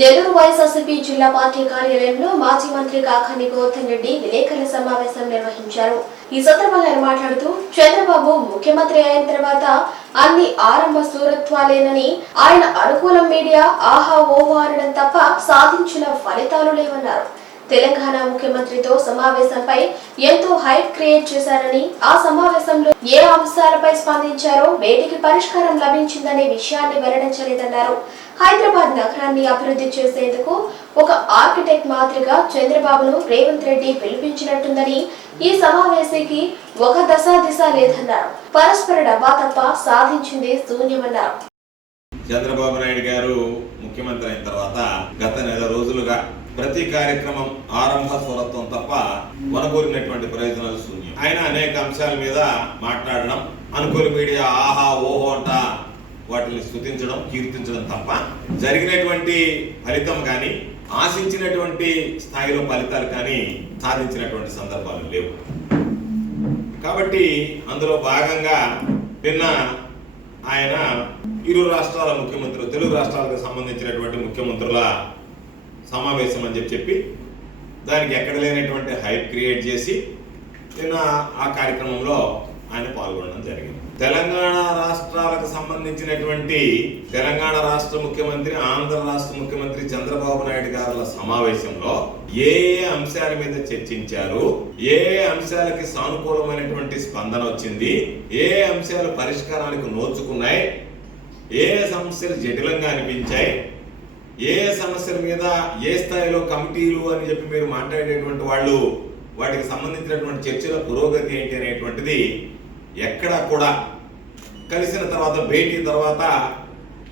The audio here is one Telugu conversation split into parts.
నెల్లూరు వైఎస్ఆర్సీపీ జిల్లా పార్టీ కార్యాలయంలో మాజీ మంత్రి కాకాని గోవర్ధన్ రెడ్డి విలేకరుల సమావేశం నిర్వహించారు. ఈ సందర్భంగా ఆయన మాట్లాడుతూ చంద్రబాబు ముఖ్యమంత్రి అయిన తర్వాత అన్ని ఆరంభ సూరత్వాలేనని ఆయన అనుకూల మీడియా ఆహా ఓహో అనడం తప్ప సాధించిన ఫలితాలు లేవన్నారు. తెలంగాణ ముఖ్యమంత్రితో సమావేశంపై ఎంతో హైప్ క్రియేట్ చేశారని ఆ సమావేశంలో ఏ అంశాలపై స్పందించారో వేటికి పరిష్కారం లభించిందనే విషయాన్ని వెల్లడించలేదన్నారు. హైదరాబాద్ నగరాన్ని అభివృద్ధి చేసేందుకు ఒక ఆర్కిటెక్ట్ మాదిరిగా చంద్రబాబును రేవంత్ రెడ్డి పిలిపించినట్టుందని ఈ సమావేశానికి ఒక దశ దిశ లేదన్నారు. పరస్పర డబ్బా తప్ప సాధించింది శూన్యమన్నారు. చంద్రబాబు నాయుడు గారు ముఖ్యమంత్రి అయిన తర్వాత గత నెల రోజులుగా ప్రతి కార్యక్రమం ఆరంభ స్వరత్వం తప్ప వనగూరినటువంటి ప్రయోజనాలు శూన్యం. ఆయన అనేక అంశాల మీద మాట్లాడడం అనుకూల మీడియా ఆహా ఓహో అంట వాటిని స్థుతించడం కీర్తించడం తప్ప జరిగినటువంటి ఫలితం కానీ ఆశించినటువంటి స్థాయిలో ఫలితాలు కానీ సాధించినటువంటి సందర్భాలు లేవు. కాబట్టి అందులో భాగంగా నిన్న ఆయన ఇరు రాష్ట్రాల ముఖ్యమంత్రులు తెలుగు రాష్ట్రాలకు సంబంధించినటువంటి ముఖ్యమంత్రుల సమావేశం అని చెప్పి చెప్పి దానికి ఎక్కడ లేనటువంటి హైప్ క్రియేట్ చేసి నిన్న ఆ కార్యక్రమంలో పాల్గొనడం జరిగింది. తెలంగాణ రాష్ట్రాలకు సంబంధించినటువంటి తెలంగాణ రాష్ట్ర ముఖ్యమంత్రి ఆంధ్ర రాష్ట్ర ముఖ్యమంత్రి చంద్రబాబు నాయుడు గారుల సమావేశంలో ఏ ఏ అంశాల మీద చర్చించారు ఏ ఏ అంశాలకి సానుకూలమైనటువంటి స్పందన వచ్చింది ఏ ఏ అంశాలు పరిష్కారానికి నోచుకున్నాయి ఏ సమస్యలు జటిలంగా అనిపించాయి ఏ ఏ సమస్యల మీద ఏ స్థాయిలో కమిటీలు అని చెప్పి మీరు మాట్లాడేటువంటి వాళ్ళు వాటికి సంబంధించినటువంటి చర్చల పురోగతి ఏంటి అనేటువంటిది ఎక్కడా కూడా కలిసిన తర్వాత భేటీ తర్వాత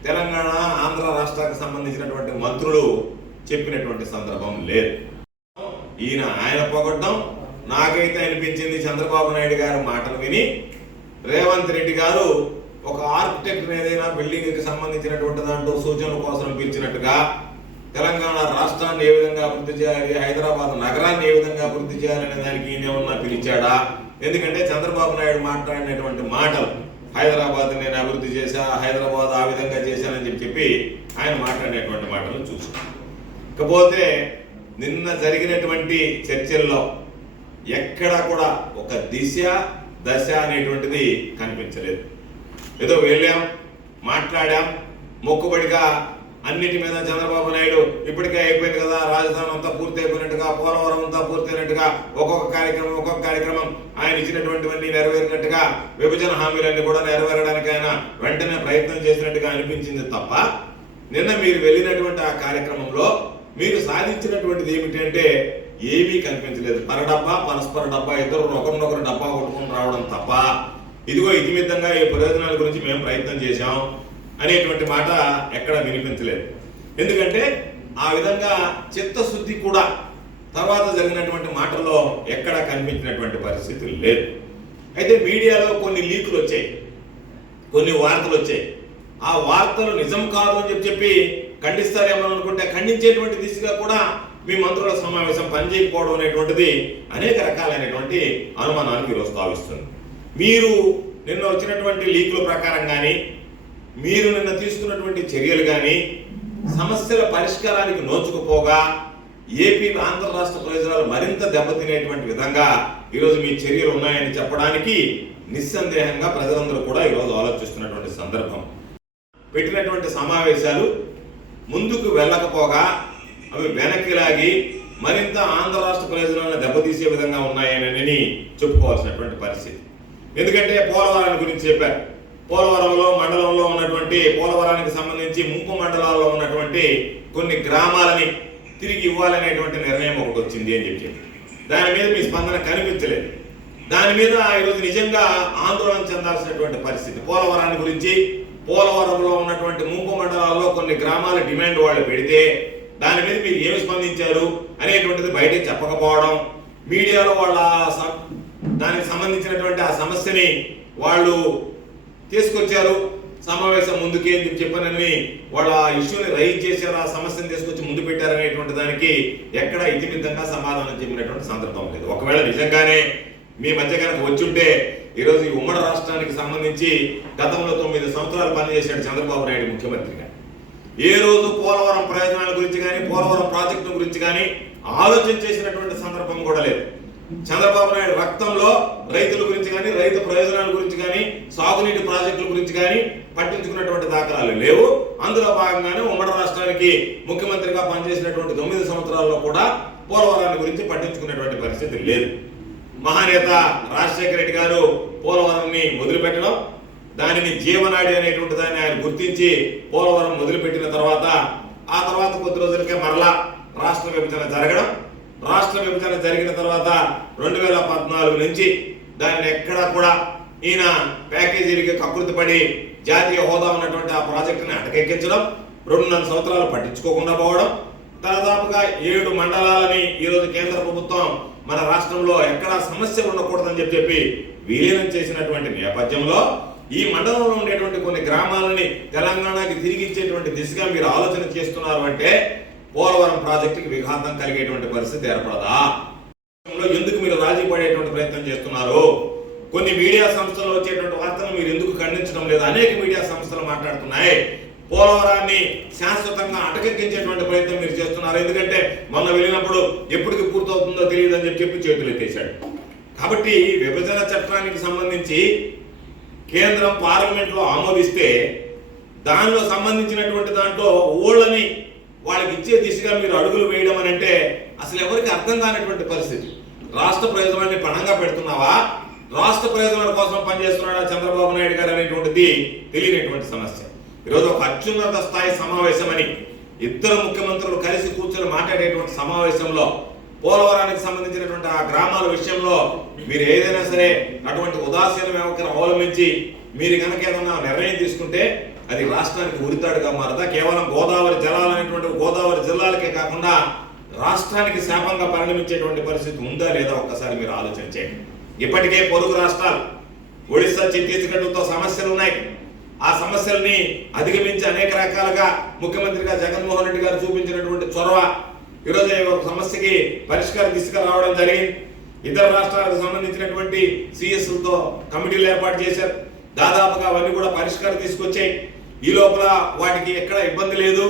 తెలంగాణ ఆంధ్ర రాష్ట్రానికి సంబంధించినటువంటి మంత్రులు చెప్పినటువంటి సందర్భం లేదు. ఈయన ఆయన పోగొట్టడం నాకైతే అనిపించింది చంద్రబాబు నాయుడు గారు మాటలు విని రేవంత్ రెడ్డి గారు ఒక ఆర్కిటెక్ట్ ఏదైనా బిల్డింగ్కి సంబంధించినటువంటి దాంట్లో సూచనల కోసం పిలిచినట్టుగా తెలంగాణ రాష్ట్రాన్ని ఏ విధంగా అభివృద్ధి చేయాలి హైదరాబాద్ నగరాన్ని ఏ విధంగా అభివృద్ధి చేయాలనే దానికి ఈయన ఏమన్నా పిలిచాడా? ఎందుకంటే చంద్రబాబు నాయుడు మాట్లాడినటువంటి మాటలు హైదరాబాద్ నేను అభివృద్ధి చేశా హైదరాబాద్ ఆ విధంగా చేశానని చెప్పి చెప్పి ఆయన మాట్లాడినటువంటి మాటలు చూసాం ఇకపోతే నిన్న జరిగినటువంటి చర్చల్లో ఎక్కడా కూడా ఒక దిశ దశ అనేటువంటిది కనిపించలేదు. ఏదో వెళ్ళాం మాట్లాడాం మొక్కుబడిగా అన్నిటి మీద చంద్రబాబు నాయుడు ఇప్పటికే అయిపోయింది కదా రాజధాని అంతా పూర్తి అయిపోయినట్టుగా పోలవరం అంతా పూర్తి అయినట్టుగా ఒక్కొక్క కార్యక్రమం ఒక్కొక్క కార్యక్రమం ఆయన ఇచ్చినటువంటివన్నీ నెరవేరినట్టుగా విభజన హామీలన్నీ కూడా నెరవేరడానికి ఆయన వెంటనే ప్రయత్నం చేసినట్టుగా అనిపించింది తప్ప నిన్న మీరు వెళ్ళినటువంటి ఆ కార్యక్రమంలో మీరు సాధించినటువంటిది ఏమిటంటే ఏమీ కనిపించలేదు. పరడబ్బా పరస్పర డబ్బా ఇద్దరు ఒకరినొకరు డబ్బా కొట్టుకుని రావడం తప్ప ఇదిగో ఇతిమిద్దంగా ఈ ప్రయోజనాల గురించి మేము ప్రయత్నం చేశాం. అనేటువంటి మాట ఎక్కడ వినిపించలేదు. ఎందుకంటే ఆ విధంగా చిత్తశుద్ధి కూడా తర్వాత జరిగినటువంటి మాటల్లో ఎక్కడ కనిపించినటువంటి పరిస్థితి లేదు అయితే మీడియాలో కొన్ని లీకులు వచ్చాయి. కొన్ని వార్తలు వచ్చాయి. ఆ వార్తలు నిజం కాదు అని చెప్పి చెప్పి ఖండిస్తారేమో అనుకుంటే ఖండించేటువంటి దిశగా కూడా మీ మంత్రుల సమావేశం పనిచేయకపోవడం అనేటువంటిది అనేక రకాలైనటువంటి అనుమానానికి ఈరోజు తావిస్తుంది మీరు నిన్న వచ్చినటువంటి లీకుల ప్రకారం కానీ మీరు నిన్న తీసుకున్నటువంటి చర్యలు కానీ సమస్యల పరిష్కారానికి నోచుకుపోగా ఏపీ ఆంధ్ర రాష్ట్ర ప్రయోజనాలు మరింత దెబ్బతినేటువంటి విధంగా ఈరోజు మీ చర్యలు ఉన్నాయని చెప్పడానికి నిస్సందేహంగా ప్రజలందరూ కూడా ఈరోజు ఆలోచిస్తున్నటువంటి సందర్భం. పెట్టినటువంటి సమావేశాలు ముందుకు వెళ్ళకపోగా అవి వెనక్కి లాగి మరింత ఆంధ్ర రాష్ట్ర ప్రయోజనాలను దెబ్బతీసే విధంగా ఉన్నాయని చెప్పుకోవాల్సినటువంటి పరిస్థితి. ఎందుకంటే పోలవరాల గురించి చెప్పారు. పోలవరంలో మండలంలో ఉన్నటువంటి పోలవరానికి సంబంధించి ముంపు మండలాల్లో ఉన్నటువంటి కొన్ని గ్రామాలని తిరిగి ఇవ్వాలనేటువంటి నిర్ణయం ఒకటి వచ్చింది అని చెప్పి దాని మీద మీ స్పందన కనిపించలేదు. దాని మీద ఈరోజు నిజంగా ఆందోళన చెందాల్సినటువంటి పరిస్థితి. పోలవరాన్ని గురించి పోలవరంలో ఉన్నటువంటి ముంపు మండలాల్లో కొన్ని గ్రామాల డిమాండ్ వాళ్ళు పెడితే దాని మీద మీరు ఏమి స్పందించారు అనేటువంటిది బయటకు చెప్పకపోవడం మీడియాలో వాళ్ళ దానికి సంబంధించినటువంటి ఆ సమస్యని వాళ్ళు తీసుకొచ్చారు. సమావేశం ముందుకి అని చెప్పి చెప్పానని వాళ్ళ ఆ ఇష్యూని రైజ్ చేశారు ఆ సమస్యను తీసుకొచ్చి ముందు పెట్టారనేటువంటి దానికి ఎక్కడ ఇతిమిద్దంగా సమాధానం చెప్పినటువంటి సందర్భం లేదు. ఒకవేళ నిజంగానే మీ మధ్య కనుక వచ్చుంటే ఈరోజు ఈ ఉమ్మడి రాష్ట్రానికి సంబంధించి గతంలో తొమ్మిది సంవత్సరాలు పనిచేశాడు చంద్రబాబు నాయుడు ముఖ్యమంత్రిగా. ఏ రోజు పోలవరం ప్రయోజనాల గురించి కానీ పోలవరం ప్రాజెక్టు గురించి కానీ ఆలోచన చేసినటువంటి సందర్భం కూడా లేదు. చంద్రబాబు నాయుడు రక్తంలో రైతుల గురించి కానీ రైతు ప్రయోజనాల గురించి కానీ సాగునీటి ప్రాజెక్టుల గురించి కానీ పట్టించుకున్నటువంటి దాఖలాలు లేవు. అందులో భాగంగానే ఉమ్మడి రాష్ట్రానికి ముఖ్యమంత్రిగా పనిచేసినటువంటి తొమ్మిది సంవత్సరాల్లో కూడా పోలవరాన్ని గురించి పట్టించుకున్నటువంటి పరిస్థితి లేదు. మహానేత రాజశేఖర రెడ్డి గారు పోలవరంని మొదలుపెట్టడం దానిని జీవనాడి అనేటువంటి దాన్ని ఆయన గుర్తించి పోలవరం మొదలుపెట్టిన తర్వాత ఆ తర్వాత కొద్ది రోజులకే మరలా రాష్ట్ర విభజన జరగడం రాష్ట్ర విభజన జరిగిన తర్వాత రెండు వేల పద్నాలుగు నుంచి దానిని ఎక్కడా కూడా ఈయన ప్యాకేజీలకి కకృతి పడి జాతీయ హోదా ఉన్నటువంటి ఆ ప్రాజెక్టుని అటకెక్కించడం రెండున్నర సంవత్సరాలు పట్టించుకోకుండా పోవడం దాదాపుగా ఏడు మండలాలని ఈరోజు కేంద్ర ప్రభుత్వం మన రాష్ట్రంలో ఎక్కడా సమస్య ఉండకూడదని చెప్పి చెప్పి విలీనం చేసినటువంటి నేపథ్యంలో ఈ మండలంలో ఉండేటువంటి కొన్ని గ్రామాలని తెలంగాణకి తిరిగి ఇచ్చేటువంటి దిశగా మీరు ఆలోచన చేస్తున్నారు అంటే పోలవరం ప్రాజెక్టుకి విఘాతం కలిగేటువంటి పరిస్థితి ఏర్పడదా? ఎందుకు మీరు రాజీ పడేటువంటి ప్రయత్నం చేస్తున్నారు? కొన్ని మీడియా సంస్థలు వచ్చేటువంటి వార్తలు మీరు ఎందుకు ఖండించడం లేదు? అనేక మీడియా సంస్థలు మాట్లాడుతున్నాయి. పోలవరాన్ని శాశ్వతంగా అటకెక్కించేటువంటి ప్రయత్నం మీరు చేస్తున్నారు. ఎందుకంటే మొన్న వెళ్ళినప్పుడు ఎప్పటికి పూర్తవుతుందో తెలియదు అని చెప్పి చేతులు ఎత్తేశాడు. కాబట్టి విభజన చట్టానికి సంబంధించి కేంద్రం పార్లమెంట్లో ఆమోదిస్తే దానిలో సంబంధించినటువంటి దాంట్లో ఊళ్ళని వాళ్ళకి ఇచ్చే దిశగా మీరు అడుగులు వేయడం అని అంటే అసలు ఎవరికి అర్థం కానటువంటి పరిస్థితి. రాష్ట్ర ప్రయోజనాన్ని పణంగా పెడుతున్నావా? రాష్ట్ర ప్రయోజనాల కోసం పనిచేస్తున్నాడా చంద్రబాబు నాయుడు గారు అనేటువంటిది తెలియనటువంటి సమస్య. ఈరోజు ఒక అత్యున్నత స్థాయి సమావేశం అని ఇద్దరు ముఖ్యమంత్రులు కలిసి కూర్చొని మాట్లాడేటువంటి సమావేశంలో పోలవరానికి సంబంధించినటువంటి ఆ గ్రామాల విషయంలో మీరు ఏదైనా సరే అటువంటి ఉదాసీన వ్యవహారం అవలంబించి మీరు కనుక ఏదన్నా నిర్ణయం తీసుకుంటే అది రాష్ట్రానికి ఉరితాడుగా మారదా? కేవలం గోదావరి జలాలు అనేటువంటి గోదావరి జిల్లాలకే కాకుండా రాష్ట్రానికి శాపంగా పరిణమించేటువంటి పరిస్థితి ఉందా లేదా ఒక్కసారి మీరు ఆలోచన చేయండి. ఇప్పటికే పొరుగు రాష్ట్రాలు ఒడిశా ఛత్తీస్గఢ్తో సమస్యలు ఉన్నాయి. ఆ సమస్యల్ని అధిగమించి అనేక రకాలుగా ముఖ్యమంత్రిగా జగన్మోహన్ రెడ్డి గారు చూపించినటువంటి చొరవ ఈరోజు ఒక సమస్యకి పరిష్కారం తీసుకురావడం జరిగింది. ఇతర రాష్ట్రాలకు సంబంధించినటువంటి సిఎస్లతో కమిటీలు ఏర్పాటు చేశారు. దాదాపుగా అవన్నీ కూడా పరిష్కారం తీసుకొచ్చాయి. ఈ లోపల వాటికి ఎక్కడ ఇబ్బంది లేదు.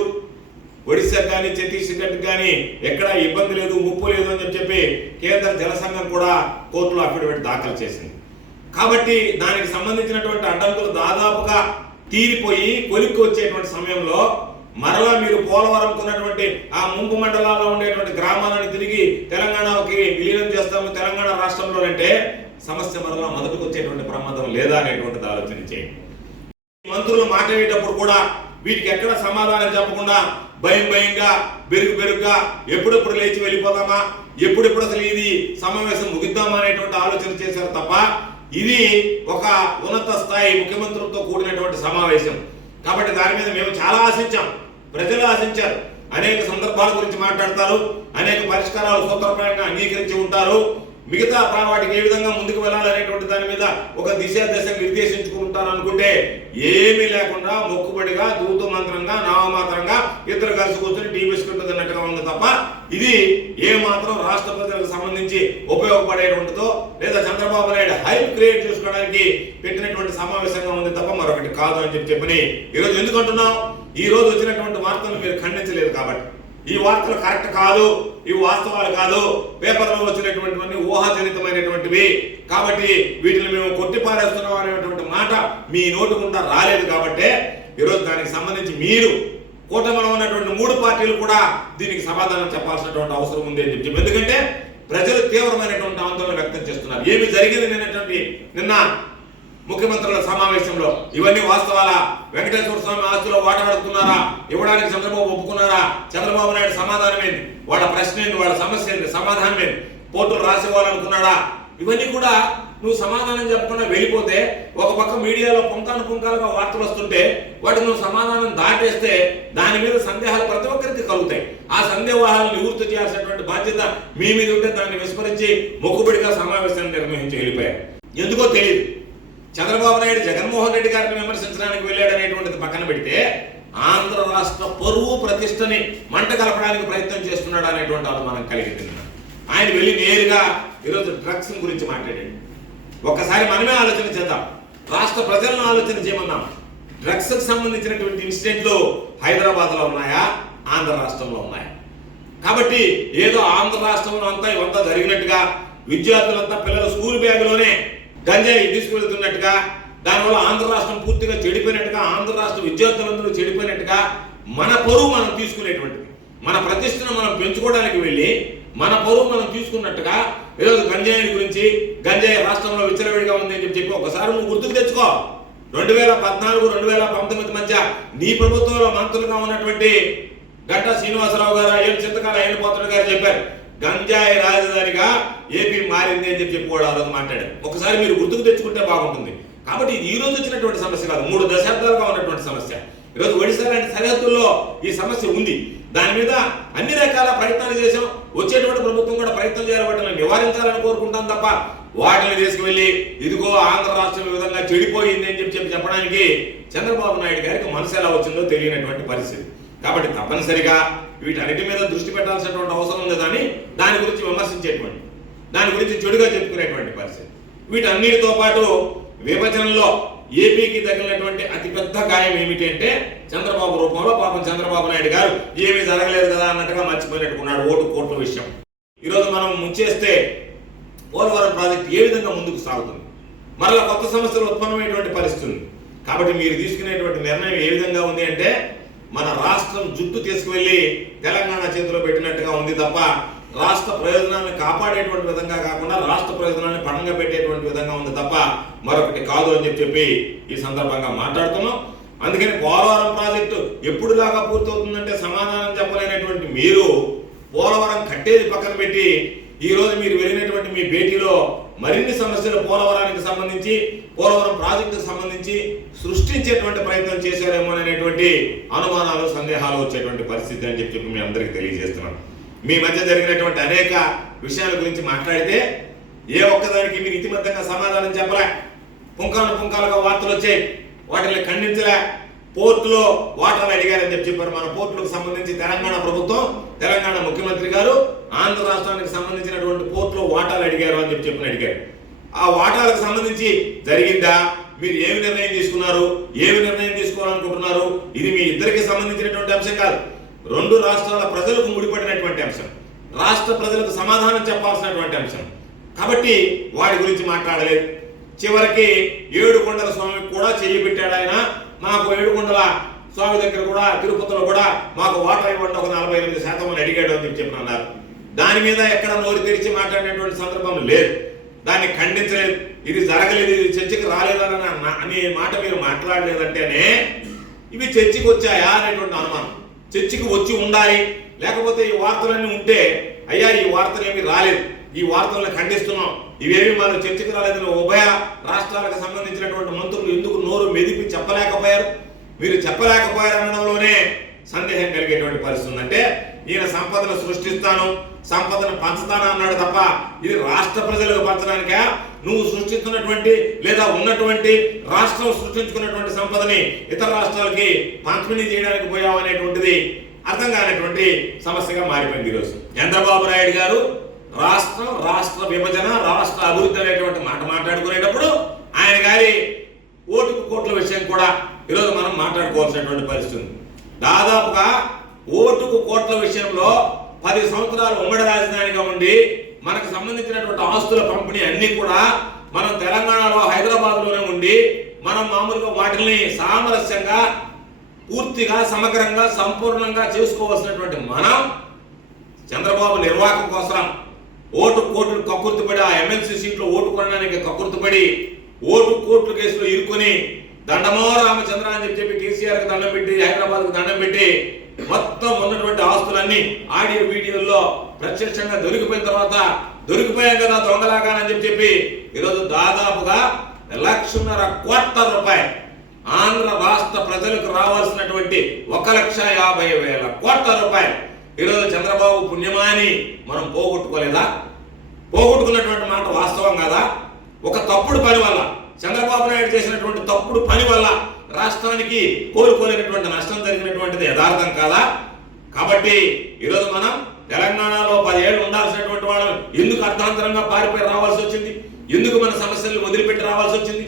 ఒడిశా కానీ ఛత్తీస్గఢ్ కానీ ఎక్కడ ఇబ్బంది లేదు ముప్పు లేదు అని చెప్పి కేంద్ర జల సంఘం కూడా కోర్టులో అఫిడవిట్ దాఖలు చేసింది. కాబట్టి దానికి సంబంధించినటువంటి అడ్డంకులు దాదాపుగా తీరిపోయి కొలిక్కి వచ్చేటువంటి సమయంలో మరలా మీరు పోలవరం ఉన్నటువంటి ఆ ముంపు మండలాల్లో ఉండేటువంటి గ్రామాలను తిరిగి తెలంగాణకి విలీనం చేస్తాము తెలంగాణ రాష్ట్రంలో అంటే సమస్య మరలా మొదటికి వచ్చేటువంటి ప్రమాదం లేదా అనేటువంటిది ఆలోచన చేయండి. మంత్రులు మాట్లాడేటప్పుడు కూడా వీటికి ఎక్కడ సమాధానం చెప్పకుండా భయం భయంగా బెరుగు బెరుగ్గా ఎప్పుడెప్పుడు లేచి వెళ్ళిపోతామా? ఎప్పుడెప్పుడు అసలు ఇది సమావేశం ముగిద్దామా అనేటువంటి ఆలోచన చేశారు తప్ప ఇది ఒక ఉన్నత స్థాయి ముఖ్యమంత్రులతో కూడినటువంటి సమావేశం. కాబట్టి దాని మీద మేము చాలా ఆశించాం. ప్రజలు ఆశించారు. అనేక సందర్భాల గురించి మాట్లాడతారు. అనేక పరిష్కారాలు సూత్రప్రాయంగా అంగీకరించి ఉంటారు. మిగతా ప్రా- వాటికి ఏ విధంగా ముందుకు వెళ్ళాలనేటువంటి దాని మీద ఒక దిశ దశ నిర్దేశించుకుంటారు అనుకుంటే ఏమీ లేకుండా మొక్కుబడిగా దూత మంత్రంగా నామమాత్రంగా ఇద్దరు కలిసి కూర్చొని టీ బిస్కెట్ అన్నట్టుగా ఉంది తప్ప ఇది ఏ మాత్రం రాష్ట్ర ప్రజలకు సంబంధించి ఉపయోగపడేటువంటిదో లేదా చంద్రబాబు నాయుడు హైప్ క్రియేట్ చేసుకోవడానికి పెట్టినటువంటి సమావేశంగా ఉంది తప్ప మరొకటి కాదు అని చెప్పి చెప్పని ఈరోజు ఎందుకంటున్నాం ఈ రోజు వచ్చినటువంటి వార్తలు మీరు ఖండించలేదు కాబట్టి. ఈ వార్తలు కరెక్ట్ కాదు. ఇవి వాస్తవాలు కాదు. పేపర్లో వచ్చినటువంటివన్నీ ఊహాజనితమైనటువంటివి. కాబట్టి వీటిని మేము కొట్టిపారేస్తున్నాం అనేటువంటి మాట మీ నోటు గుండా రాలేదు కాబట్టి ఈరోజు దానికి సంబంధించి మీరు కూటమిలో ఉన్నటువంటి మూడు పార్టీలు కూడా దీనికి సమాధానం చెప్పాల్సినటువంటి అవసరం ఉంది అని చెప్పి ఎందుకంటే ప్రజలు తీవ్రమైనటువంటి ఆందోళన వ్యక్తం చేస్తున్నారు. ఏమి జరిగింది నిన్నటువంటి నిన్న ముఖ్యమంత్రుల సమావేశంలో. ఇవన్నీ వాస్తవాలా? వెంకటేశ్వర స్వామి ఆస్తిలో వాటాడుకున్నారా ఇవ్వడానికి చంద్రబాబు ఒప్పుకున్నారా? చంద్రబాబు నాయుడు సమాధానం ఏంటి వాళ్ళ ప్రశ్న ఏంటి వాళ్ళ సమస్య ఏంటి సమాధానం ఏంటి పోర్టులు రాసివ్వాలనుకున్నాడా ఇవన్నీ కూడా నువ్వు సమాధానం చెప్పకుండా వెళ్ళిపోతే ఒక పక్క మీడియాలో పుంకాను పుంకాలుగా వార్తలు వస్తుంటే వాటికి నువ్వు సమాధానం దాటేస్తే దాని మీద సందేహాలు ప్రతి ఒక్కరికి కలుగుతాయి. ఆ సందేహాలను నివృత్తి చేయాల్సినటువంటి బాధ్యత మీ మీద ఉంటే దాన్ని విస్మరించి మొక్కుబడిగా సమావేశాన్ని నిర్వహించి వెళ్ళిపోయారు. ఎందుకో తెలియదు చంద్రబాబు నాయుడు జగన్మోహన్ రెడ్డి గారిని విమర్శించడానికి వెళ్ళాడు అనేటువంటిది పక్కన పెడితే ఆంధ్ర రాష్ట్ర పరువు ప్రతిష్టని మంట కలపడానికి ప్రయత్నం చేస్తున్నాడు అనేటువంటి అనుమానం కలిగింది. ఆయన వెళ్ళి నేరుగా ఈరోజు డ్రగ్స్ గురించి మాట్లాడాడు. ఒక్కసారి మనమే ఆలోచన చేద్దాం. రాష్ట్ర ప్రజలను ఆలోచన చేయమన్నాం. డ్రగ్స్ సంబంధించినటువంటి ఇన్సిడెంట్లు హైదరాబాద్లో ఉన్నాయా? ఆంధ్ర రాష్ట్రంలో ఉన్నాయా? కాబట్టి ఏదో ఆంధ్ర రాష్ట్రంలో అంతా ఇవంతా జరిగినట్టుగా విద్యార్థులంతా పిల్లల స్కూల్ బ్యాగులోనే గంజాయి తీసుకువెళ్తున్నట్టుగా దానివల్ల ఆంధ్ర రాష్ట్రం పూర్తిగా చెడిపోయినట్టుగా ఆంధ్ర రాష్ట్ర విద్యార్థులందరూ చెడిపోయినట్టుగా మన పరువు మనం తీసుకునేటువంటిది. మన ప్రతిష్టను మనం పెంచుకోవడానికి వెళ్ళి మన పరువు మనం తీసుకున్నట్టుగా ఈరోజు గంజాయి గురించి గంజాయి రాష్ట్రంలో విచ్చలవిడిగా ఉంది అని చెప్పి ఒకసారి నువ్వు గుర్తుకు తెచ్చుకో. రెండు వేల పద్నాలుగు రెండు వేల పంతొమ్మిది మధ్య నీ ప్రభుత్వంలో మంత్రులుగా ఉన్నటువంటి గంటా శ్రీనివాసరావు గారు ఏం చింతకాల అయినపోతున్న గారు చెప్పారు. గంజాయి రాజధానిగా ఏపీ మారింది అని చెప్పి చెప్పి కూడా రోజు మాట్లాడారు ఒకసారి మీరు గుర్తుకు తెచ్చుకుంటే బాగుంటుంది. కాబట్టి ఇది ఈ రోజు వచ్చినటువంటి సమస్య కాదు మూడు దశాబ్దాలుగా ఉన్నటువంటి సమస్య. ఈరోజు ఒడిశా లాంటి సరిహద్దుల్లో ఈ సమస్య ఉంది. దాని మీద అన్ని రకాల ప్రయత్నాలు చేశాం. వచ్చేటువంటి ప్రభుత్వం కూడా ప్రయత్నం చేయాలి వాటిని నివారించాలని కోరుకుంటాం తప్ప వాటిని తీసుకువెళ్ళి ఇదిగో ఆంధ్ర రాష్ట్రం ఈ విధంగా చెడిపోయింది అని చెప్పి చెప్పడానికి చంద్రబాబు నాయుడు గారికి మనసు ఎలా వచ్చిందో తెలియనటువంటి పరిస్థితి. కాబట్టి తప్పనిసరిగా వీటన్నిటి మీద దృష్టి పెట్టాల్సినటువంటి అవసరం లేదని కానీ దాని గురించి విమర్శించేటువంటి దాని గురించి చెడుగా చెప్పుకునేటువంటి పరిస్థితి. వీటన్నిటితో పాటు విభజనలో ఏపీకి తగిలినటువంటి అతిపెద్ద గాయం ఏమిటి అంటే చంద్రబాబు రూపంలో పాపం చంద్రబాబు నాయుడు గారు ఏమీ జరగలేదు కదా అన్నట్టుగా మర్చిపోయినట్టుకున్నాడు ఓటు కోట్ల విషయం. ఈరోజు మనం ముంచేస్తే పోలవరం ప్రాజెక్ట్ ఏ విధంగా ముందుకు సాగుతుంది? మరలా కొత్త సమస్యలు ఉత్పన్నమైనటువంటి పరిస్థితి ఉంది. కాబట్టి మీరు తీసుకునేటువంటి నిర్ణయం ఏ విధంగా ఉంది అంటే మన రాష్ట్రం జుట్టు తీసుకువెళ్ళి తెలంగాణ చేతిలో పెట్టినట్టుగా ఉంది తప్ప రాష్ట్ర ప్రయోజనాన్ని కాపాడేటువంటి విధంగా కాకుండా రాష్ట్ర ప్రయోజనాన్ని పణంగా పెట్టేటువంటి విధంగా ఉంది తప్ప మరొకటి కాదు అని చెప్పి చెప్పి ఈ సందర్భంగా మాట్లాడుతున్నాం. అందుకని పోలవరం ప్రాజెక్టు ఎప్పుడులాగా పూర్తవుతుందంటే సమాధానం చెప్పలేనటువంటి మీరు పోలవరం కట్టేది పక్కన పెట్టి ఈరోజు మీరు వెళ్ళినటువంటి మీ భేటీలో మరిన్ని సమస్యలు పోలవరానికి సంబంధించి పోలవరం ప్రాజెక్టుకు సంబంధించి సృష్టించేటువంటి ప్రయత్నం చేశారేమో అనేటువంటి అనుమానాలు సందేహాలు వచ్చేటువంటి పరిస్థితి అని చెప్పి మీ అందరికీ తెలియజేస్తున్నాను మీ మధ్య జరిగినటువంటి అనేక విషయాల గురించి మాట్లాడితే ఏ ఒక్కదానికి మీరు ఇతిమధ్యంగా సమాధానం చెప్పలే. పుంకాలు పుంకాలుగా వార్తలు వచ్చాయి. వాటిని ఖండించలే. పోర్టులో వాటాలు అడిగారని చెప్పి చెప్పారు? మన పోర్టులకు సంబంధించి తెలంగాణ ప్రభుత్వం తెలంగాణ ముఖ్యమంత్రి గారు ఆంధ్ర రాష్ట్రానికి సంబంధించినటువంటి పోర్టులో వాటాలు అడిగారు అని చెప్పి చెప్పిన అడిగారు. ఆ వాటాలకు సంబంధించి జరిగిందా? మీరు ఏమి నిర్ణయం తీసుకున్నారు? ఏమి నిర్ణయం తీసుకోవాలనుకుంటున్నారు? ఇది మీ ఇద్దరికి సంబంధించినటువంటి అంశం కాదు. రెండు రాష్ట్రాల ప్రజలకు ముడిపడినటువంటి అంశం. రాష్ట్ర ప్రజలకు సమాధానం చెప్పాల్సినటువంటి అంశం. కాబట్టి వాటి గురించి మాట్లాడలేదు. చివరికి ఏడు కొండల స్వామికి కూడా చెయ్యి పెట్టాడు ఆయన. మాకు ఏడు స్వామి దగ్గర కూడా తిరుపతిలో కూడా మాకు వాటర్ ఇవ్వండి ఒక నలభై ఎనిమిది శాతం అని అడిగాడు అని చెప్పి అన్నారు దాని మీద ఎక్కడ నోరు తెరిచి మాట్లాడినటువంటి సందర్భం లేదు. దాన్ని ఖండించలేదు. ఇది జరగలేదు ఇది చర్చకి రాలేదని అన్న- అనే మాట మీరు మాట్లాడలేదంటేనే ఇవి చర్చకి వచ్చాయా అనేటువంటి అనుమానం. చర్చకి వచ్చి ఉండాలి. లేకపోతే ఈ వార్తలన్నీ ఉంటే అయ్యా ఈ వార్తలు ఏమి రాలేదు. ఈ వార్తలను ఖండిస్తున్నాం. ఇవేమి మనం చర్చకు రాలేదని ఉభయ రాష్ట్రాలకు సంబంధించినటువంటి మంత్రులు ఎందుకు నోరు మెదిపి చెప్పలేకపోయారు? మీరు చెప్పలేకపోయారు అనడంలోనే సందేహం కలిగేటువంటి పరిస్థితి ఉందంటే ఈయన సంపదను సృష్టిస్తాను సంపదను పంచుతాను అన్నాడు తప్ప ఇది రాష్ట్ర ప్రజలకు పంచడానికా? నువ్వు సృష్టిస్తున్నటువంటి లేదా ఉన్నటువంటి రాష్ట్రం సృష్టించుకున్నటువంటి సంపదని ఇతర రాష్ట్రాలకి పంపిణీ చేయడానికి పోయావు అనేటువంటిది అర్థం కానటువంటి సమస్యగా మారిపోయింది ఈరోజు. చంద్రబాబు నాయుడు గారు రాష్ట్రం రాష్ట్ర విభజన రాష్ట్ర అభివృద్ధి అనేటువంటి మాట మాట్లాడుకునేటప్పుడు ఆయన గారి ఓటుకు కోట్ల విషయం కూడా ఈరోజు మనం మాట్లాడుకోవాల్సినటువంటి పరిస్థితి ఉంది. దాదాపుగా ఓటుకు కోట్ల విషయంలో పది సంవత్సరాలు ఉమ్మడి రాజధానిగా ఉండి మనకు సంబంధించినటువంటి ఆస్తుల పంపిణీ అన్నీ కూడా మనం తెలంగాణలో హైదరాబాద్లోనే ఉండి మనం మామూలుగా వాటిని సామరస్యంగా పూర్తిగా సమగ్రంగా సంపూర్ణంగా చేసుకోవాల్సినటువంటి మనం చంద్రబాబు నిర్వాహకం కోసం ఓటు కోట్లు కక్కుర్తిపడి ఆ ఎమ్మెల్సీ సీట్లో ఓటు కొనడానికి కక్కుర్తిపడి ఓటు కోట్లు కేసులో ఇరుకొని దండమో రామచంద్ర అని చెప్పి చెప్పి కేసీఆర్కి దండం పెట్టి హైదరాబాద్కు దండం పెట్టి మొత్తం ఉన్నటువంటి ఆస్తులన్నీ ఆడియో వీడియోల్లో ప్రత్యక్షంగా దొరికిపోయిన తర్వాత దొరికిపోయాం కదా దొంగలాగానని చెప్పి చెప్పి ఈరోజు దాదాపుగా లక్షన్నర కోట్ల రూపాయలు ఆంధ్ర రాష్ట్ర ప్రజలకు రావాల్సినటువంటి ఒక లక్ష యాభై వేల కోట్ల రూపాయలు. ఈరోజు చంద్రబాబు పుణ్యమాని మనం పోగొట్టుకోలేదా? పోగొట్టుకున్నటువంటి మాట వాస్తవం కదా? ఒక తప్పుడు పని వల్ల చంద్రబాబు నాయుడు చేసినటువంటి తప్పుడు పని వల్ల రాష్ట్రానికి కోలుకోలేనటువంటి నష్టం జరిగినటువంటిది యథార్థం కాదా? కాబట్టి ఈరోజు మనం తెలంగాణలో పదేళ్ళు ఉండాల్సినటువంటి వాళ్ళం. ఎందుకు అర్థాంతరంగా పారిపోయి రావాల్సి వచ్చింది? ఎందుకు మన సమస్యలను వదిలిపెట్టి రావాల్సి వచ్చింది?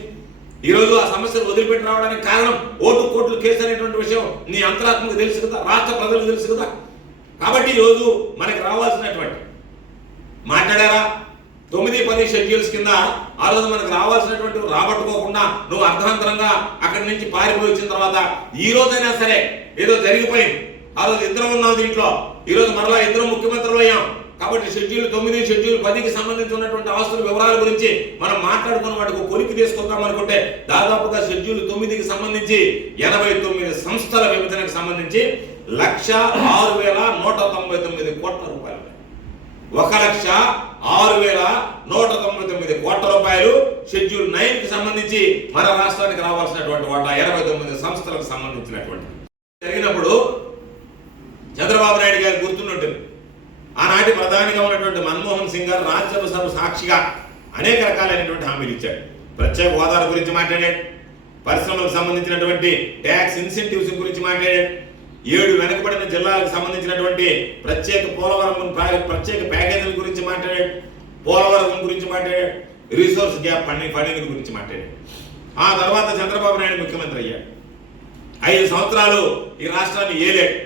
ఈ రోజు ఆ సమస్యలు వదిలిపెట్టి రావడానికి కారణం ఓటు కోట్లు కేసు అనేటువంటి విషయం నీ అంతరాత్మకు తెలుసు కదా? రాష్ట్ర ప్రజలకు తెలుసు కదా? కాబట్టి ఈరోజు రోజు రావాల్సినటువంటి మాట్లాడారా? తొమ్మిది పది షెడ్యూల్స్ కింద ఆ రోజు మనకు రావాల్సినటువంటి రాబట్టుకోకుండా నువ్వు అర్ధాంతరంగా అక్కడి నుంచి పారిపోయి వచ్చిన తర్వాత ఈ రోజైనా సరే ఏదో జరిగిపోయింది. ఆ రోజు ఇద్దరం ఉన్నాం దీంట్లో. ఈరోజు మరలా ఇద్దరం ముఖ్యమంత్రులు అయ్యాం. కాబట్టి షెడ్యూల్ తొమ్మిది షెడ్యూల్ పదికి సంబంధించి ఉన్నటువంటి ఆస్తుల వివరాల గురించి మనం మాట్లాడుకున్న వాటికి కొలికి తీసుకుందాం అనుకుంటే దాదాపుగా షెడ్యూల్ తొమ్మిదికి సంబంధించి ఎనభై తొమ్మిది సంస్థల విభజనకు సంబంధించి లక్ష ఆరు వేల నూట తొంభై తొమ్మిది కోట్ల రూపాయలు. ఒక లక్ష ఆరు వేల నూట తొంభై తొమ్మిది కోట్ల రూపాయలు షెడ్యూల్ నైన్కి సంబంధించి మన రాష్ట్రానికి రావాల్సినటువంటి వాటా ఇరవై తొమ్మిది సంస్థలకు సంబంధించినటువంటి. జరిగినప్పుడు చంద్రబాబు నాయుడు గారు గుర్తున్నట్టుంది ఆనాటి ప్రధానిగా ఉన్నటువంటి మన్మోహన్ సింగ్ గారు రాజ్యసభ సాక్షిగా అనేక రకాలైనటువంటి హామీలు ఇచ్చాడు ప్రత్యేక హోదాల గురించి మాట్లాడాడు పరిశ్రమలకు సంబంధించినటువంటి ట్యాక్స్ ఇన్సెంటివ్స్ గురించి మాట్లాడాడు ఏడు వెనకబడిన జిల్లాలకు సంబంధించినటువంటి ప్రత్యేక పోలవరం ప్రత్యేక ప్యాకేజీల గురించి మాట్లాడాడు. పోలవరం గురించి మాట్లాడాడు. రిసోర్స్ గ్యాప్ ఫండింగ్ ఫండింగ్ గురించి మాట్లాడాడు. ఆ తర్వాత చంద్రబాబు నాయుడు ముఖ్యమంత్రి అయ్యాడు. ఐదు సంవత్సరాలు ఈ రాష్ట్రాన్ని ఏలాడు.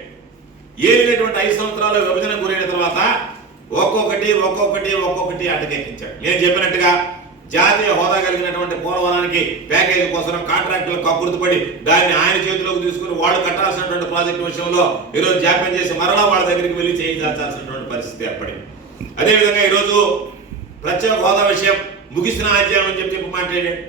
ఏలినటువంటి ఐదు సంవత్సరాలు విభజన గురైన తర్వాత ఒక్కొక్కటి ఒక్కొక్కటి ఒక్కొక్కటి అటకెక్కించాడు నేను చెప్పినట్టుగా జాతీయ హోదా కలిగినటువంటి పోలవరానికి ప్యాకేజీ కోసం కాంట్రాక్టులు కక్కుర్తిపడి దాన్ని ఆయన చేతిలోకి తీసుకుని వాళ్ళు కట్టాల్సినటువంటి ప్రాజెక్టు విషయంలో ఈరోజు జాప్యం చేసి మరలా వాళ్ళ దగ్గరికి వెళ్ళి చేయించాల్సినటువంటి పరిస్థితి ఏర్పడింది. అదేవిధంగా ఈరోజు ప్రత్యేక హోదా విషయం ముగిసిన అధ్యాయం అని చెప్పి చెప్పి మాట్లాడాడు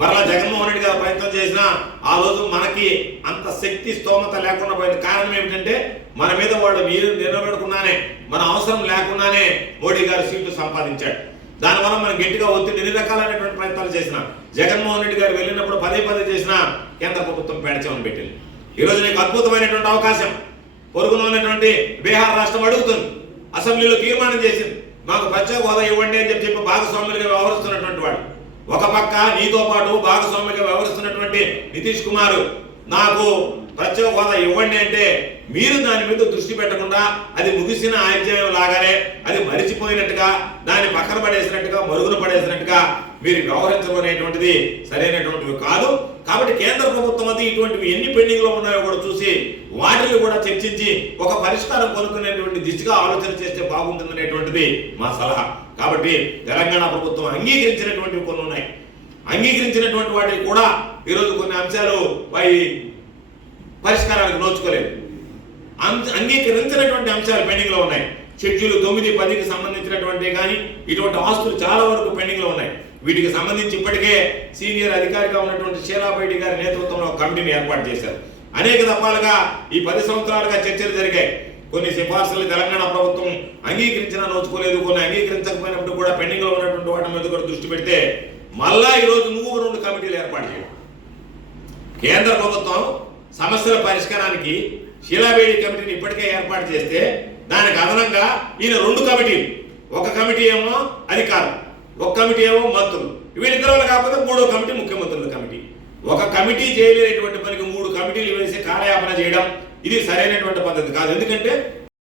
మరలా జగన్మోహన్ రెడ్డి గారు ప్రయత్నం చేసినా ఆ రోజు మనకి అంత శక్తి స్తోమత లేకుండా పోయింది. కారణం ఏమిటంటే మన మీద వాళ్ళు మీరు నిలబెడుకున్నానే మన అవసరం లేకుండానే మోడీ గారు సీట్లు సంపాదించాడు. దానివల్ల మనం గట్టిగా ఒత్తిడి ఎన్ని రకాలైనటువంటి ప్రయత్నాలు చేసిన. జగన్మోహన్ రెడ్డి గారు వెళ్ళినప్పుడు పదే పదే చేసిన కేంద్ర ప్రభుత్వం పెడచమని పెట్టింది. ఈరోజు నీకు అద్భుతమైనటువంటి అవకాశం. పొరుగున ఉన్నటువంటి బీహార్ రాష్ట్రం అడుగుతుంది. అసెంబ్లీలో తీర్మానం చేసింది. మాకు ప్రత్యేక హోదా ఇవ్వండి అని చెప్పి చెప్పి భాగస్వాములుగా వ్యవహరిస్తున్నటువంటి వాడు. ఒక పక్క నీతో పాటు భాగస్వామిగా వ్యవహరిస్తున్నటువంటి నితీష్ కుమార్ నాకు పశ్చిమ హోదా ఇవ్వండి అంటే మీరు దాని మీద దృష్టి పెట్టకుండా అది ముగిసిన అధ్యాయం లాగానే అది మరిచిపోయినట్టుగా దాన్ని పక్కన పడేసినట్టుగా మరుగున పడేసినట్టుగా మీరు వ్యవహరించడం అనేటువంటిది సరైనటువంటివి కాదు. కాబట్టి కేంద్ర ప్రభుత్వం అది ఇటువంటివి ఎన్ని పెండింగ్లో ఉన్నాయో కూడా చూసి వాటిని కూడా చర్చించి ఒక పరిష్కారం కొనుక్కునేటువంటి దిశగా ఆలోచన చేస్తే బాగుంటుందనేటువంటిది మా సలహా. కాబట్టి తెలంగాణ ప్రభుత్వం అంగీకరించినటువంటివి కొన్ని ఉన్నాయి. అంగీకరించినటువంటి వాటికి కూడా ఈరోజు కొన్ని అంశాలు పరిష్కారానికి నోచుకోలేదు. అంగీకరించినటువంటి అంశాలు పెండింగ్లో ఉన్నాయి. షెడ్యూల్ తొమ్మిది పదికి సంబంధించినటువంటి కానీ ఇటువంటి ఆస్తులు చాలా వరకు పెండింగ్లో ఉన్నాయి. వీటికి సంబంధించి ఇప్పటికే సీనియర్ అధికారిగా ఉన్నటువంటి షీలాబైడి గారి నేతృత్వంలో కమిటీని ఏర్పాటు చేశారు. అనేక దఫాలుగా ఈ పది సంవత్సరాలుగా చర్చలు జరిగాయి. కొన్ని సిఫార్సులు తెలంగాణ ప్రభుత్వం అంగీకరించినా నోచుకోలేదు కొన్ని అంగీకరించకపోయినప్పుడు కూడా పెండింగ్లో ఉన్నటువంటి వాటి మీద కూడా దృష్టి పెడితే మళ్ళా ఈ రోజు నువ్వు రెండు కమిటీలు ఏర్పాటు చేయడం. కేంద్ర ప్రభుత్వం సమస్యల పరిష్కారానికి శీలాబేడి కమిటీని ఇప్పటికే ఏర్పాటు చేస్తే దానికి అదనంగా ఈయన రెండు కమిటీలు. ఒక కమిటీ ఏమో అధికారం ఒక కమిటీ ఏమో మంత్రులు. వీళ్ళిద్దరు కాకపోతే మూడో కమిటీ ముఖ్యమంత్రుల కమిటీ. ఒక కమిటీ చేయలేనటువంటి పనికి మూడు కమిటీలు వేసి కాలయాపన చేయడం ఇది సరైనటువంటి పద్ధతి కాదు. ఎందుకంటే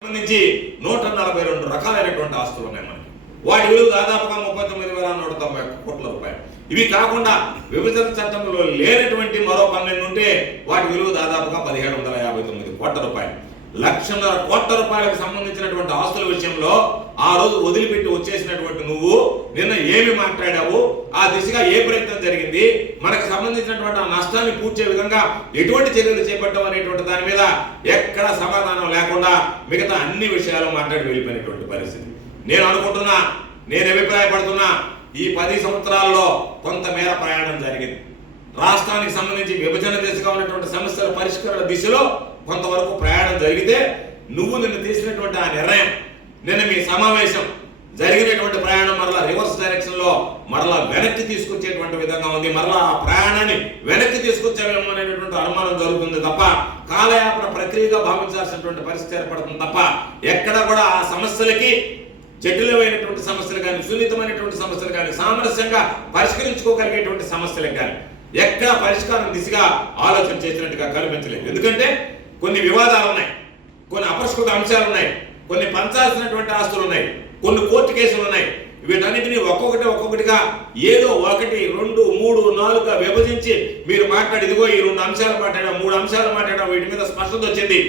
సంబంధించి నూట నలభై రెండు రకాలైనటువంటి ఆస్తులు ఉన్నాయి మనకి. వాటి విలువ దాదాపుగా ముప్పై తొమ్మిది వేల నూట తొంభై కోట్ల రూపాయలు. ఇవి కాకుండా విభజన చట్టంలో లేనటువంటి మరో పన్నెండు ఉంటే వాటి విలువ దాదాపుగా పదిహేడు వందల యాభై తొమ్మిది కోట్ల రూపాయలు. లక్షన్నర కోట్ల రూపాయలకు సంబంధించినటువంటి ఆస్తుల విషయంలో ఆ రోజు వదిలిపెట్టి వచ్చేసినటువంటి నువ్వు నిన్న ఏమి మాట్లాడావు ఆ దిశగా ఏ ప్రయత్నం జరిగింది మనకు సంబంధించినటువంటి ఆ నష్టాన్ని పూడ్చే విధంగా ఎటువంటి చర్యలు చేపట్టడం అనేటువంటి దాని మీద ఎక్కడ సమాధానం లేకుండా మిగతా అన్ని విషయాలు మాట్లాడి వెళ్ళిపోయినటువంటి పరిస్థితి. నేను అనుకుంటున్నా నేను అభిప్రాయపడుతున్నా ఈ పది సంవత్సరాల్లో కొంతమేర ప్రయాణం జరిగింది. రాష్ట్రానికి సంబంధించి విభజన దిశగా ఉన్నటువంటి సమస్యల పరిష్కరణ దిశలో కొంతవరకు ప్రయాణం జరిగితే నువ్వు నిన్ను తీసినటువంటి ఆ నిర్ణయం నిన్న మీ సమావేశం జరిగినటువంటి ప్రయాణం మరలా రివర్స్ డైరెక్షన్లో మరలా వెనక్కి తీసుకొచ్చేటువంటి విధంగా ఉంది. మరలా ఆ ప్రయాణాన్ని వెనక్కి తీసుకొచ్చేవేమో అనేటువంటి అనుమానం జరుగుతుంది తప్ప కాలయాపన ప్రక్రియగా భావించాల్సినటువంటి పరిస్థితి ఏర్పడుతుంది తప్ప ఎక్కడ కూడా ఆ సమస్యలకి జటిలమైనటువంటి సమస్యలు కానీ సున్నితమైనటువంటి సమస్యలు కానీ సామరస్యంగా పరిష్కరించుకోగలిగేటువంటి సమస్యలకు కానీ ఎక్కడ పరిష్కారం దిశగా ఆలోచన చేసినట్టుగా కనిపించలేదు. ఎందుకంటే కొన్ని వివాదాలు ఉన్నాయి కొన్ని అపరిష్కృత అంశాలు ఉన్నాయి కొన్ని పంచాల్సినటువంటి ఆస్తులు ఉన్నాయి కొన్ని కోర్టు కేసులు ఉన్నాయి. వీటన్నిటిని ఒక్కొక్కటి ఒక్కొక్కటిగా ఏదో ఒకటి రెండు మూడు నాలుగుగా విభజించి మీరు మాట్లాడి ఇదిగో ఈ రెండు అంశాలు మాట్లాడాం మూడు అంశాలు మాట్లాడాం వీటి మీద స్పష్టత వచ్చింది.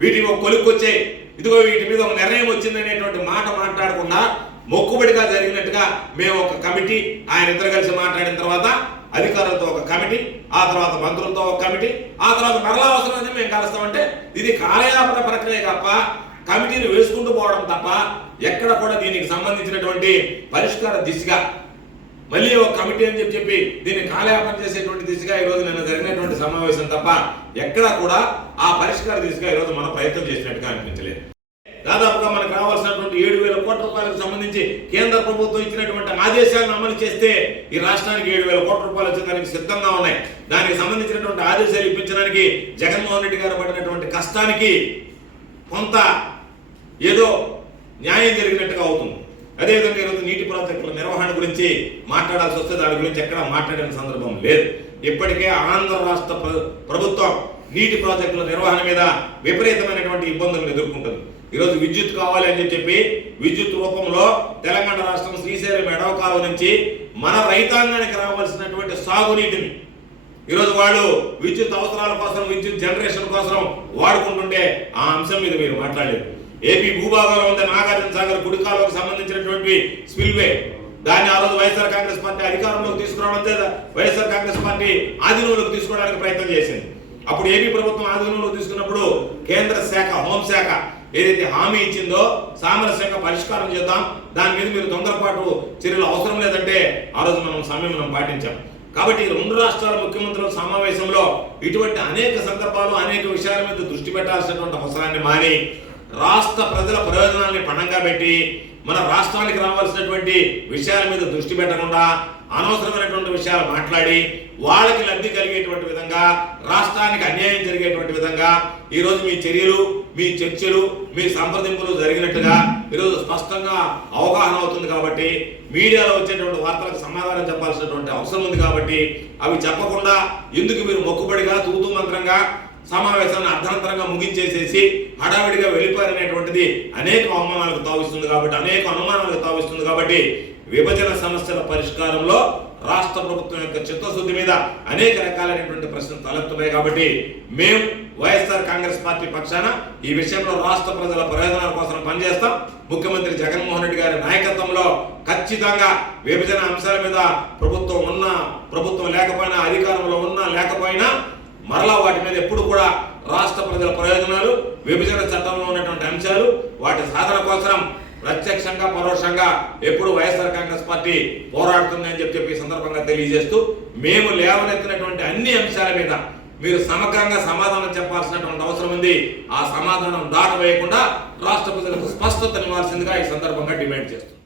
వీటిని ఒక కొలుక్కొచ్చే ఇదిగో వీటి మీద ఒక నిర్ణయం వచ్చింది అనేటువంటి మాట మాట్లాడకుండా మొక్కుబడిగా జరిగినట్టుగా మేము ఒక కమిటీ ఆయన ఇద్దరు కలిసి మాట్లాడిన తర్వాత అధికారులతో ఒక కమిటీ ఆ తర్వాత మంత్రులతో ఒక కమిటీ ఆ తర్వాత మరలా అవసరమైతే మేము కలుస్తామంటే ఇది కాలయాపన ప్రక్రియ తప్ప కమిటీని వేసుకుంటూ పోవడం తప్ప ఎక్కడ కూడా దీనికి సంబంధించినటువంటి పరిష్కార దిశగా మళ్ళీ ఒక కమిటీ అని చెప్పి చెప్పి దీన్ని కాలయాపన చేసేటువంటి దిశగా ఈ రోజు నిన్న జరిగినటువంటి సమావేశం తప్ప ఎక్కడా కూడా ఆ పరిష్కార దిశగా ఈ రోజు మనం ప్రయత్నం చేసినట్టుగా అనిపించలేదు. దాదాపుగా మనకు రావాల్సినటువంటి ఏడు వేల కోట్ల రూపాయలకు సంబంధించి కేంద్ర ప్రభుత్వం ఇచ్చినటువంటి ఆదేశాలను అమలు చేస్తే ఈ రాష్ట్రానికి ఏడు వేల కోట్ల రూపాయలు వచ్చేదానికి సిద్ధంగా ఉన్నాయి. దానికి సంబంధించినటువంటి ఆదేశాలు ఇప్పించడానికి జగన్మోహన్ రెడ్డి గారు పడినటువంటి కష్టానికి కొంత ఏదో న్యాయం జరిగినట్టుగా అవుతుంది. అదేవిధంగా ఈరోజు నీటి ప్రాజెక్టుల నిర్వహణ గురించి మాట్లాడాల్సి వస్తే దాని గురించి ఎక్కడ మాట్లాడిన సందర్భం లేదు. ఇప్పటికే ఆంధ్ర రాష్ట్ర ప్రభుత్వం నీటి ప్రాజెక్టుల నిర్వహణ మీద విపరీతమైనటువంటి ఇబ్బందులను ఎదుర్కొంటుంది. ఈరోజు విద్యుత్ కావాలి అని చెప్పి విద్యుత్ రూపంలో తెలంగాణ రాష్ట్రం శ్రీశైలం ఎడవ కాలువ నుంచి మన రైతాంగానికి రావాల్సినటువంటి సాగునీటిని ఈరోజు వాళ్ళు విద్యుత్ అవసరాల కోసం విద్యుత్ జనరేషన్ కోసం వాడుకుంటుంటే ఆ అంశం మీద మీరు మాట్లాడలేదు. ఏపీ భూభాగంలో ఉంది నాగార్జున సాగర్ గుడికాలకు సంబంధించినటువంటి స్పిల్వే. దాన్ని ఆ రోజు వైఎస్ఆర్ కాంగ్రెస్ పార్టీ అధికారంలోకి తీసుకురావడం చేత వైఎస్ఆర్ కాంగ్రెస్ పార్టీ ఆధీనంలోకి తీసుకోవడానికి ప్రయత్నం చేసింది. అప్పుడు ఏపీ ప్రభుత్వం ఆధీనంలోకి తీసుకున్నప్పుడు కేంద్ర శాఖ హోంశాఖ ఏదైతే హామీ ఇచ్చిందో సామరస్యంగా పరిష్కారం చేద్దాం. దాని మీద మీరు తొందరపాటు చర్యలు అవసరం లేదంటే ఆ రోజు మనం సంయమనం పాటించాం. కాబట్టి రెండు రాష్ట్రాల ముఖ్యమంత్రుల సమావేశంలో ఇటువంటి అనేక సందర్భాలు అనేక విషయాల మీద దృష్టి పెట్టాల్సినటువంటి అవసరాన్ని మాని రాష్ట్ర ప్రజల ప్రయోజనాల్ని పణంగా పెట్టి మన రాష్ట్రానికి రావాల్సినటువంటి విషయాల మీద దృష్టి పెట్టకుండా అనవసరమైనటువంటి విషయాలు మాట్లాడి వాళ్ళకి లబ్ధి కలిగేటువంటి విధంగా రాష్ట్రానికి అన్యాయం జరిగేటువంటి విధంగా ఈరోజు మీ చర్యలు మీ చర్చలు మీ సంప్రదింపులు జరిగినట్టుగా ఈరోజు స్పష్టంగా అవగాహన అవుతుంది కాబట్టి మీడియాలో వచ్చేటువంటి వార్తలకు సమాధానం చెప్పాల్సినటువంటి అవసరం ఉంది కాబట్టి అవి చెప్పకుండా ఎందుకు మీరు మొక్కుబడిగా తూతూ మంత్రంగా సమావేశాన్ని అర్ధంతరంగా ముగించేసేసి హడావిడిగా వెళ్ళిపోయారనేటువంటిది అనేక అవమానాలకు తావిస్తుంది కాబట్టి అనేక అనుమానాలకు తావిస్తుంది కాబట్టి విభజన సమస్యల పరిష్కారంలో రాష్ట్ర ప్రభుత్వం యొక్క చిత్తశుద్ధి మీద అనేక రకాలైనటువంటి ప్రశ్నలు తలెత్తున్నాయి కాబట్టి మేము వైఎస్ఆర్ కాంగ్రెస్ పార్టీ పక్షాన ఈ విషయంలో రాష్ట్ర ప్రజల ప్రయోజనాల కోసం పనిచేస్తాం. ముఖ్యమంత్రి జగన్మోహన్ రెడ్డి గారి నాయకత్వంలో ఖచ్చితంగా విభజన అంశాల మీద ప్రభుత్వం ఉన్నా ప్రభుత్వం లేకపోయినా అధికారంలో ఉన్నా లేకపోయినా మరలా వాటి మీద ఎప్పుడు కూడా రాష్ట్ర ప్రజల ప్రయోజనాలు విభజన చట్టంలో ఉన్నటువంటి అంశాలు వాటి సాధన కోసం ప్రత్యక్షంగా పరోక్షంగా ఎప్పుడు వైఎస్ఆర్ కాంగ్రెస్ పార్టీ పోరాడుతుంది అని చెప్పి చెప్పి ఈ సందర్భంగా తెలియజేస్తూ మేము లేవనెత్తినటువంటి అన్ని అంశాల మీద మీరు సమగ్రంగా సమాధానం చెప్పాల్సినటువంటి అవసరం ఉంది. ఆ సమాధానం దాటవేయకుండా రాష్ట్ర ప్రజలకు స్పష్టత ఇవ్వాల్సిందిగా ఈ సందర్భంగా డిమాండ్ చేస్తుంది